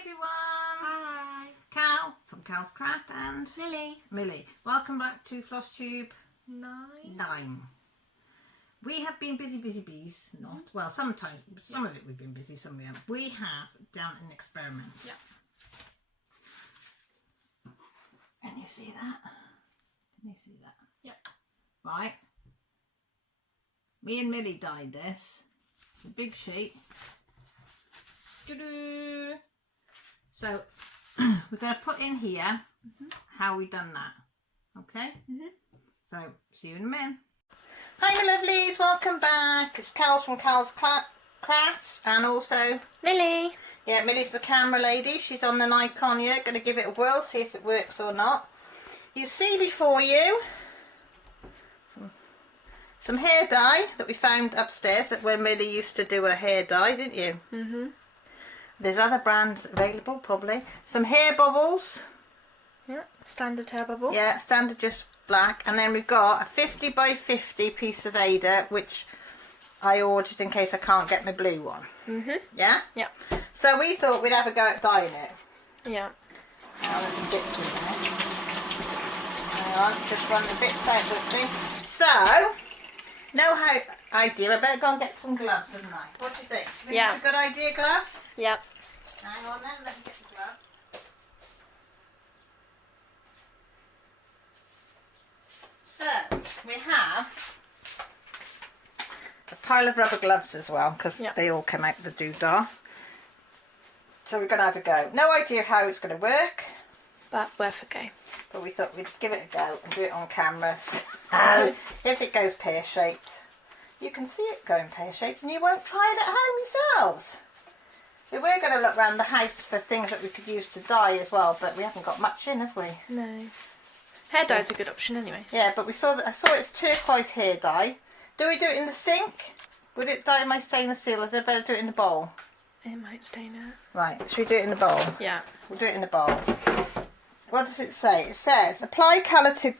everyone! Hi! Cal from Cal's Craft and Millie. Welcome back to Flosstube 9. We have been busy bees. Not well, sometimes some of it we've been busy, some we haven't. We have done an experiment. Yeah. Can you see that? Can you see that? Yeah. Right. Me and Millie dyed this. It's a big sheet. Doo-doo. So we're going to put in here how we done that. Okay? So see you in a minute. Hi my lovelies, welcome back. It's Cal from Cal's Crafts and also Millie. Yeah, Millie's the camera lady. She's on the Nikon here. Going to give it a whirl, see if it works or not. You see before you some hair dye that we found upstairs where Millie used to do her hair dye, didn't you? There's other brands available probably. Some hair bubbles. Yeah, standard hair bubble. Yeah, standard just black. And then we've got a 50 by 50 piece of Aida, which I ordered in case I can't get my blue one. Yeah? Yeah. So we thought we'd have a go at dyeing it. Yeah. Now there's some bits in there. Hang on, just run the bits out with me. So, know how idea. I better go and get some gloves, haven't I? What do you think? Think Yeah. it's a good idea, gloves? Yeah. Hang on then, let's get the gloves. So, we have a pile of rubber gloves as well, because they all come out the doodah. So we're going to have a go. No idea how it's going to work. But worth a go. But we thought we'd give it a go and do it on camera. So if it goes pear-shaped, you can see it going pear-shaped and you won't try it at home yourselves. We were going to look around the house for things that we could use to dye as well, but we haven't got much in, have we? No. Hair dye's a good option anyway. Yeah, but we saw that. I saw it's turquoise hair dye. Do we do it in the sink? Would it dye my stainless steel, or did I better do it in the bowl? It might stain it. Right, should we do it in the bowl? Yeah. We'll do it in the bowl. What does it say? It says, apply colour to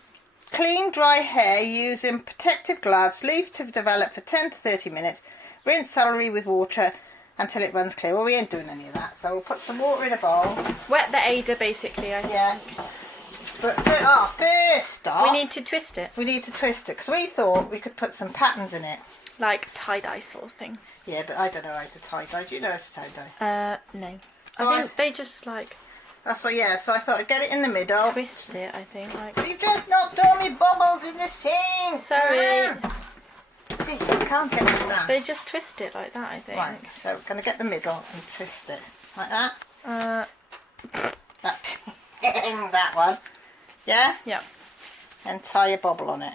clean, dry hair using protective gloves. Leave to develop for 10 to 30 minutes. Rinse thoroughly with water until it runs clear. Well, we ain't doing any of that, so we'll put some water in a bowl. Wet the Aida, basically, I think. Yeah. But first off, We need to twist it. we need to twist it, because we thought we could put some patterns in it. Like tie-dye sort of thing. Yeah, but I don't know how to tie-dye. Do you know how to tie-dye? No. So I think they just, like, That's what, yeah, so I thought I'd get it in the middle. twist it, I think. Like. You've just knocked all my bubbles in the sink! Sorry. Man. See, you can't get this down. They just twist it like that, I think. Right, so we're going to get the middle and twist it. Like that. That, that one. Yeah? Yeah. And tie a bobble on it.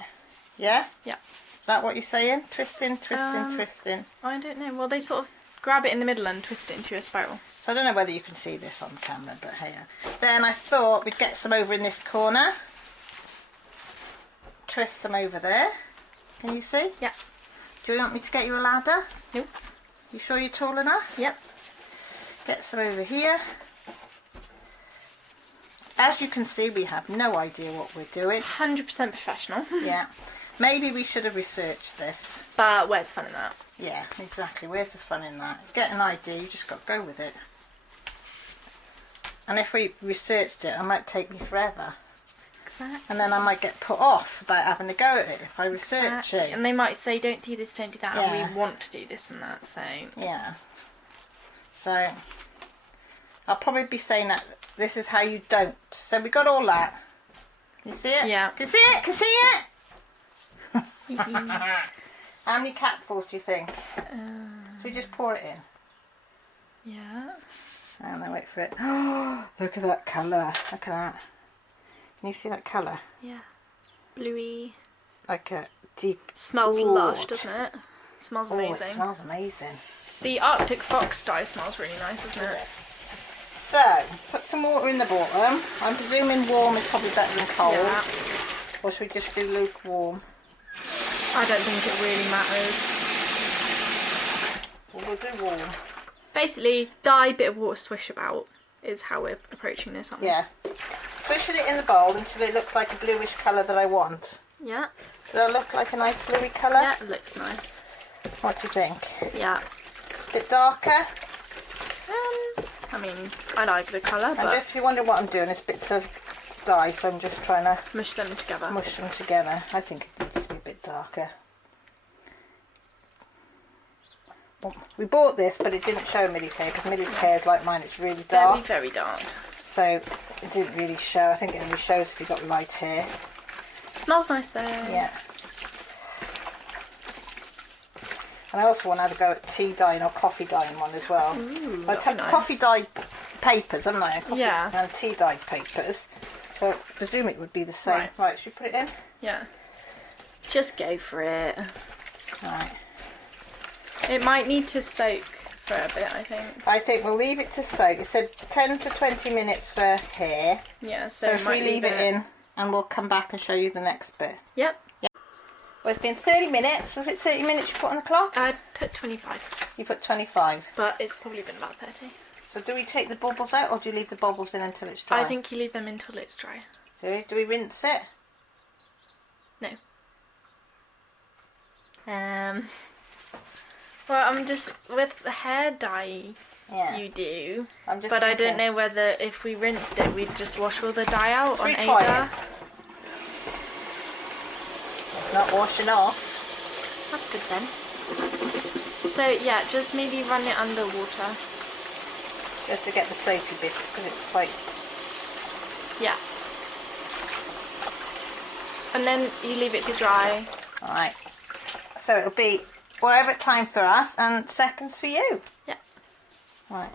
Yeah? Yeah. Is that what you're saying? Twisting, twisting, twisting. I don't know. Well, they sort of grab it in the middle and twist it into a spiral. So I don't know whether you can see this on camera, but hey. Then I thought we'd get some over in this corner. Twist some over there. Can you see? Yeah. Do you want me to get you a ladder? Nope. You sure you're tall enough? Yep. Get some over here. As you can see, we have no idea what we're doing. 100% professional. Yeah. Maybe we should have researched this. But where's fun in that? Yeah, exactly. Where's the fun in that? Get an idea, you just got to go with it. And if we researched it, it might take me forever. Exactly. And then I might get put off about having to go at it if I research it. And they might say, don't do this, don't do that, Yeah. and we want to do this and that, so... Yeah. So, I'll probably be saying that this is how you don't. So we got all that. Can you see it? Yeah. Can you see it? Can you see it? How many capfuls do you think? Should we just pour it in? Yeah. And then wait for it. Oh, look at that colour. Look at that. Can you see that colour? Yeah. Bluey. Like a deep... Smells Ooh. lush, doesn't it? Smells Oh, amazing. it smells amazing. The Arctic Fox dye smells really nice, doesn't it? So, put some water in the bottom. I'm presuming warm is probably better than cold. Yeah. Or should we just do lukewarm? I don't think it really matters. Well, we'll do warm. Basically, dye, bit of water, swish about is how we're approaching this, aren't we? Yeah. Swishing it in the bowl until it looks like a bluish colour that I want. Yeah. Does that look like a nice bluey colour? Yeah, it looks nice. What do you think? Yeah. A bit darker? I mean, I like the colour, And but just if you wonder what I'm doing, it's bits of dye, so I'm just trying to mush them together. mush them together. I think it needs to be a bit darker. Well, we bought this, but it didn't show Millie's hair, because Millie's hair is like mine, it's really dark. Very, very dark. So it didn't really show. I think it only shows if you've got light hair. Smells nice though. Yeah. And I also want to have a go at tea dyeing or coffee dyeing one as well. Ooh, I take nice. coffee dye papers, haven't I? Coffee Yeah. And tea dye papers. So I presume it would be the same. Right, should we put it in? Yeah. Just go for it. Right. It might need to soak for a bit, I think. I think we'll leave it to soak. It said 10 to 20 minutes for hair. Yeah, So if we leave it in, and we'll come back and show you the next bit. Yep. Well, it's been 30 minutes. Was it 30 minutes you put on the clock? I'd put 25, You put 25. but it's probably been about 30. So do we take the bubbles out, or do you leave the bubbles in until it's dry? I think you leave them until it's dry. Do we rinse it? No. Well, I'm just with the hair dye. Yeah. You do, I'm just but I thinking. don't know whether if we rinsed it, we'd just wash all the dye out on We try Aida. It's not washing off. That's good then. So yeah, just maybe run it under water. Just to get the soapy bits, because it's quite... Yeah. And then you leave it to dry. Alright. So it'll be whatever time for us and seconds for you. Yeah. Right.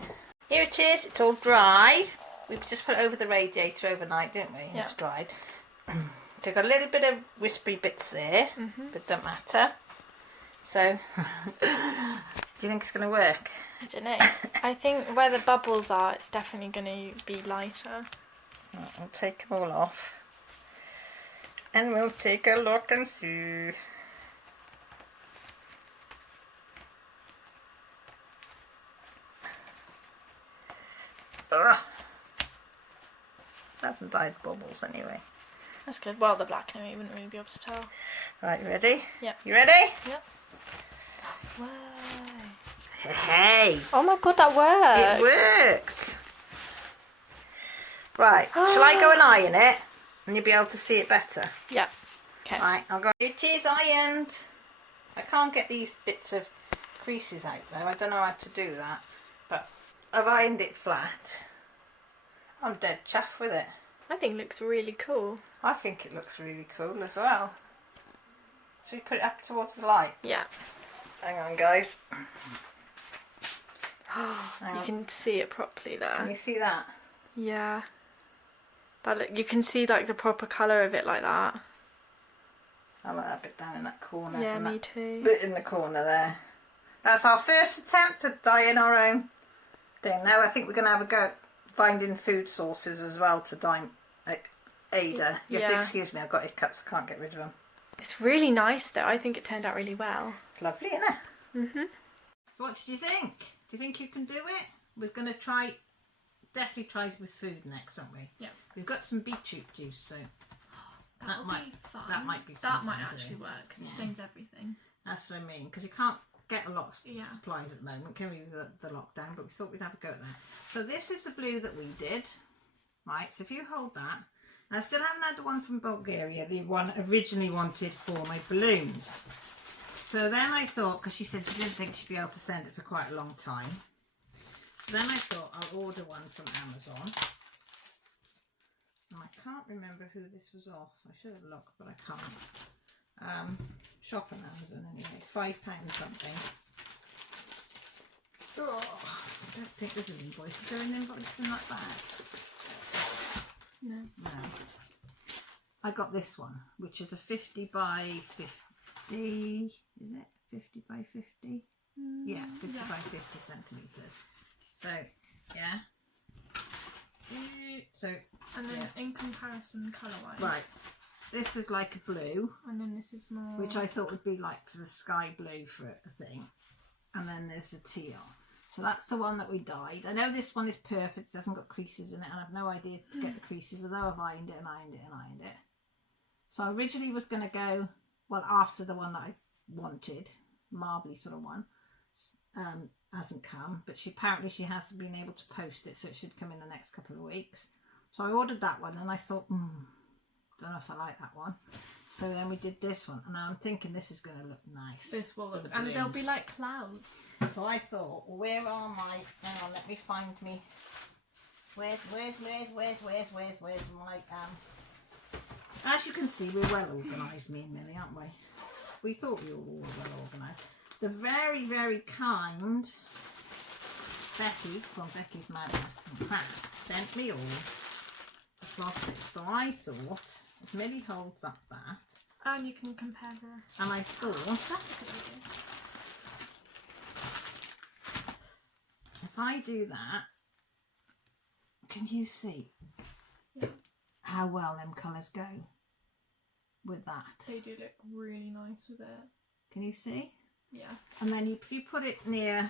Here it is. It's all dry. We just put it over the radiator overnight, didn't we? Yeah. It's dried. Took a little bit of wispy bits there, but don't matter. So, do you think it's going to work? I don't know. I think where the bubbles are, it's definitely going to be lighter. Right, we'll take them all off. And we'll take a look and see. Ugh. Hasn't dyed bubbles anyway. That's good. Well, the black, no, you wouldn't really be able to tell. Right, you ready? Yep. You ready? Yep. Whoa. Hey! Oh my god, that works. It works! Right, shall I go and iron it? And you'll be able to see it better. Yep. Okay. Right, I'll go. It is ironed. I can't get these bits of creases out though. I don't know how to do that. But I've ironed it flat. I'm dead chuffed with it. I think it looks really cool. I think it looks really cool as well. Should we put it up towards the light? Yeah. Hang on, guys. You can see it properly there. Can you see that? Yeah. That look, you can see like the proper colour of it like that. I like that bit down in that corner. Yeah, and me that too. bit in the corner there. That's our first attempt at dyeing our own thing. Now I think we're going to have a go at finding food sources as well to dye Aida. You have to Yeah. excuse me, I've got hiccups, I can't get rid of them. It's really nice though. I think it turned out really well. It's lovely, isn't it? Mm-hmm. So what did you think? Do you think you can do it? We're going to definitely try with food next, aren't we? Yeah. We've got some beetroot juice, so that might be fun. That might be That something might to actually do. work because Yeah. it stains everything. That's what I mean, because you can't get a lot of Yeah. supplies at the moment, can we, with the lockdown, but we thought we'd have a go at that. So this is the blue that we did, right, so if you hold that, I still haven't had the one from Bulgaria, the one originally wanted for my balloons. So then I thought, because she said she didn't think she'd be able to send it for quite a long time, so then I thought I'll order one from Amazon. And I can't remember who this was off. I should have looked, but I can't. Shop on Amazon anyway. £5 something. Oh, I don't think there's an invoice. Is there an invoice in that bag? No. No. I got this one, which is a 50 by 50. Is it 50 by 50? Yeah, 50 by 50 centimetres. So, yeah. So, And then in comparison colour-wise. right. This is like a blue, And then this is more... which I thought would be like for the sky blue for a thing. And then there's a teal. So that's the one that we dyed. I know this one is perfect. It hasn't got creases in it. And I've no idea to get the creases, although I've ironed it and ironed it and ironed it. So I originally was going to go, well, after the one that I wanted, marbly sort of one. hasn't come, but apparently she has been able to post it, so it should come in the next couple of weeks. So I ordered that one, and I thought, don't know if I like that one. So then we did this one, and I'm thinking this is going to look nice. This will look, the and they'll be balloons. like clouds. So I thought, well, where are my? Hang on, let me find me. Where's my As you can see, we're well organised, me and Millie, aren't we? We thought we were all well organised. The very, very kind Becky from Becky's Madness and Craft sent me all the flosses. So I thought, if Millie holds up that, And you can compare the... and I thought, That's a good idea. if I do that, can you see how well them colours go with that? They do look really nice with it. Can you see? Yeah. And then if you put it near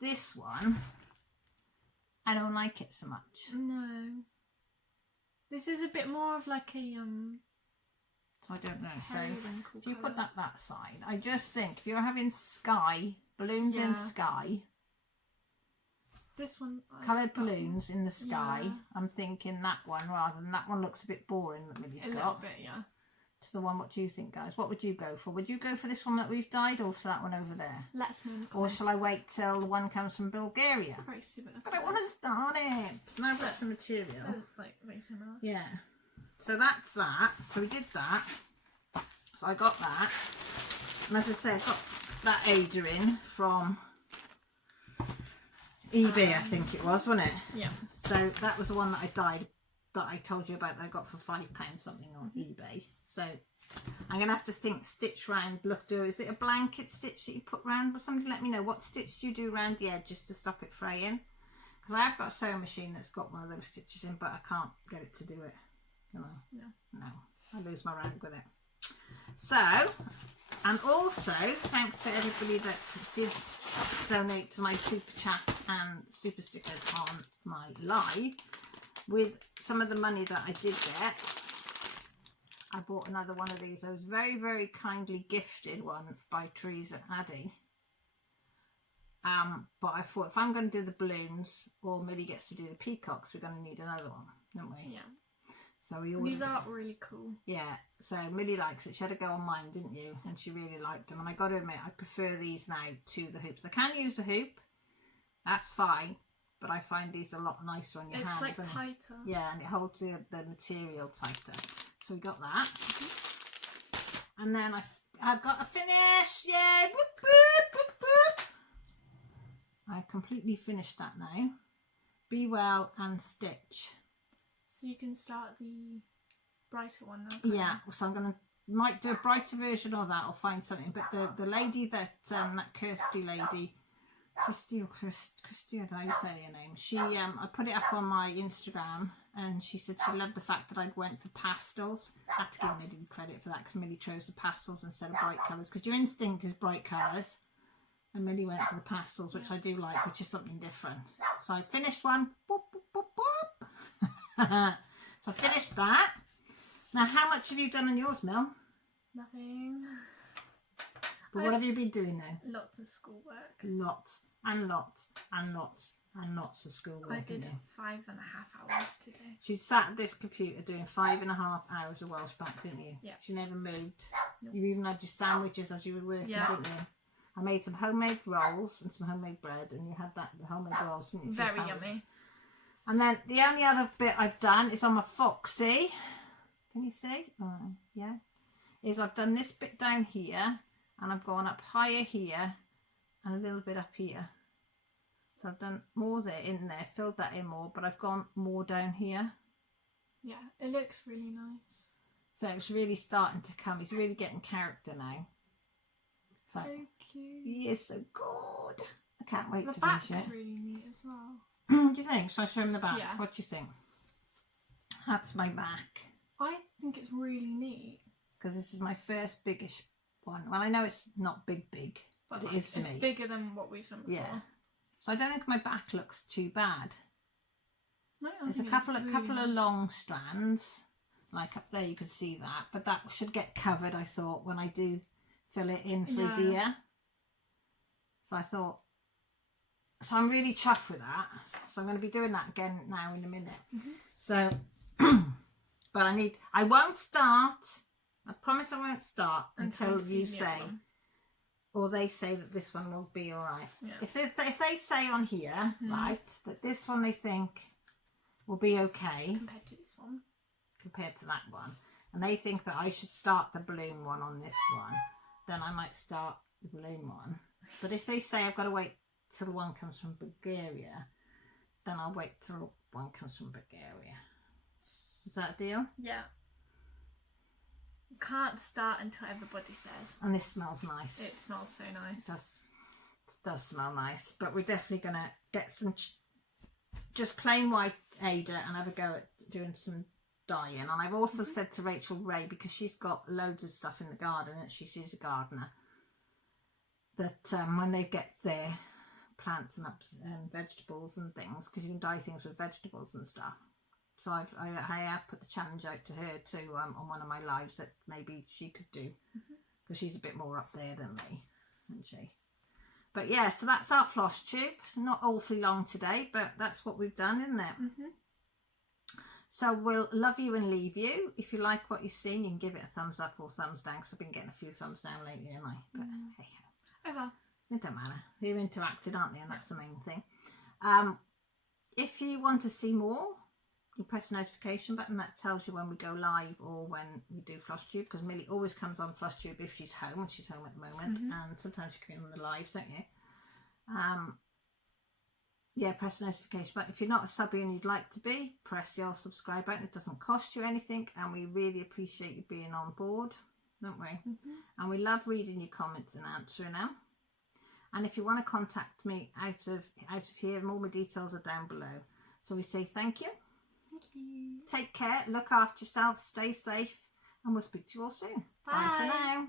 this one, I don't like it so much. No. This is a bit more of like a I don't know. So periwinkle if you put colour. that side, I just think if you're having sky, balloons in Yeah. sky, This one. coloured balloons in the sky, Yeah. I'm thinking that one rather than that one looks a bit boring that Millie's A little got. bit, yeah. To the one, what do you think, guys? What would you go for? Would you go for this one that we've dyed or for that one over there? Let's know in the Or comments. shall I wait till the one comes from Bulgaria? Very similar. But I want to start it. Now I've got some material. Like very similar. Yeah. So that's that. So we did that. So I got that. And as I said, got that Aida in from eBay, I think it was, wasn't it? Yeah. So that was the one that I dyed, that I told you about, that I got for £5 something on eBay. So I'm going to have to think, stitch round, is it a blanket stitch that you put round? But somebody let me know, what stitch do you do round the edge just to stop it fraying? Because I have got a sewing machine that's got one of those stitches in, but I can't get it to do it. You know? No. I lose my rag with it. So, and also, thanks to everybody that did donate to my super chat and super stickers on my live. With some of the money that I did get, I bought another one of these. I was very, very kindly gifted one by Teresa Addy. But I thought if I'm going to do the balloons, or Millie gets to do the peacocks, we're going to need another one, don't we? Yeah. So we ordered. These are really cool. Yeah. So Millie likes it. She had to go on mine, didn't you? And she really liked them. And I got to admit, I prefer these now to the hoops. I can use a hoop. That's fine. But I find these a lot nicer on your hands. It's like and tighter. yeah, and it holds the material tighter. So we got that. And then I've got a finish. Yay! Boop, boop, boop, boop. I've completely finished that now. Be well and stitch. So you can start the brighter one now. can't Yeah, so I'm gonna might do a brighter version of that or find something. But the lady that Kirsty lady, Christy, I don't know how you say her name. She I put it up on my Instagram, and she said she loved the fact that I went for pastels. I had to give Millie credit for that because Millie chose the pastels instead of bright colours. Because your instinct is bright colours, and Millie went for the pastels, which I do like, which is something different. So I finished one. Boop, boop, boop, boop. So I finished that. Now, how much have you done on yours, Mel? Nothing. But what have you been doing now? Lots of schoolwork. Lots and lots and lots and lots of schoolwork. I did didn't you? 5.5 hours today. She sat at this computer doing 5.5 hours of Welsh back, didn't you? Yeah. She never moved. Nope. You even had your sandwiches as you were working, Yeah. didn't you? I made some homemade rolls and some homemade bread, and you had that homemade rolls, didn't you? for Very your sandwich? yummy. And then the only other bit I've done is on my Foxy. Can you see? Yeah. Is I've done this bit down here, and I've gone up higher here, and a little bit up here. So I've done more there in there, filled that in more, but I've gone more down here. Yeah, it looks really nice. So it's really starting to come. It's really getting character now. So cute. He is so good. I can't wait The to finish back's it. really neat as well. Do you think? Shall I show him the back? Yeah. What do you think? That's my back. I think it's really neat. Because this is my first biggish one. Well, I know it's not big, but Like, it is for it's me. bigger than what we've done before. Yeah. So I don't think my back looks too bad. No, I There's a think couple it's of really nice. long strands, like up there you can see that, but that should get covered, I thought, when I do fill it in for his Yeah. ear. So I thought, so I'm really chuffed with that. So I'm going to be doing that again now in a minute. So, but I won't start. I promise I won't start until you say, or they say that this one will be all right. Yeah. If they say on here, right, that this one they think will be okay compared to this one, compared to that one, and they think that I should start the balloon one on this one, then I might start the balloon one. But if they say I've got to wait till one comes from Bulgaria, then I'll wait till one comes from Bulgaria. Is that a deal? Yeah. You can't start until everybody says. And this smells nice. It smells so nice. It does smell nice. But we're definitely going to get some just plain white Aida and have a go at doing some dyeing. And I've also said to Rachel Ray, because she's got loads of stuff in the garden and she's a gardener, that when they get their plants and vegetables and things, because you can dye things with vegetables and stuff. So I have put the challenge out to her too on one of my lives that maybe she could do, because she's a bit more up there than me, isn't she? But yeah, so that's our Flosstube. Not awfully long today, but that's what we've done, isn't it? So we'll love you and leave you. If you like what you've seen, you can give it a thumbs up or thumbs down, because I've been getting a few thumbs down lately, haven't I? But hey, Oh well. it don't matter. They're interacted, aren't they? And that's the main thing. If you want to see more, you press the notification button. That tells you when we go live or when we do Flosstube, because Millie always comes on Flosstube if she's home, and she's home at the moment, and sometimes you come in on the lives, don't you? Yeah, press the notification button. If you're not a subby and you'd like to be, press the old subscribe button. It doesn't cost you anything, and we really appreciate you being on board, don't we? And we love reading your comments and answering them. And if you want to contact me out of here, all my details are down below. So we say thank you. Thank you. Take care, look after yourselves, stay safe, and we'll speak to you all soon. Bye for now.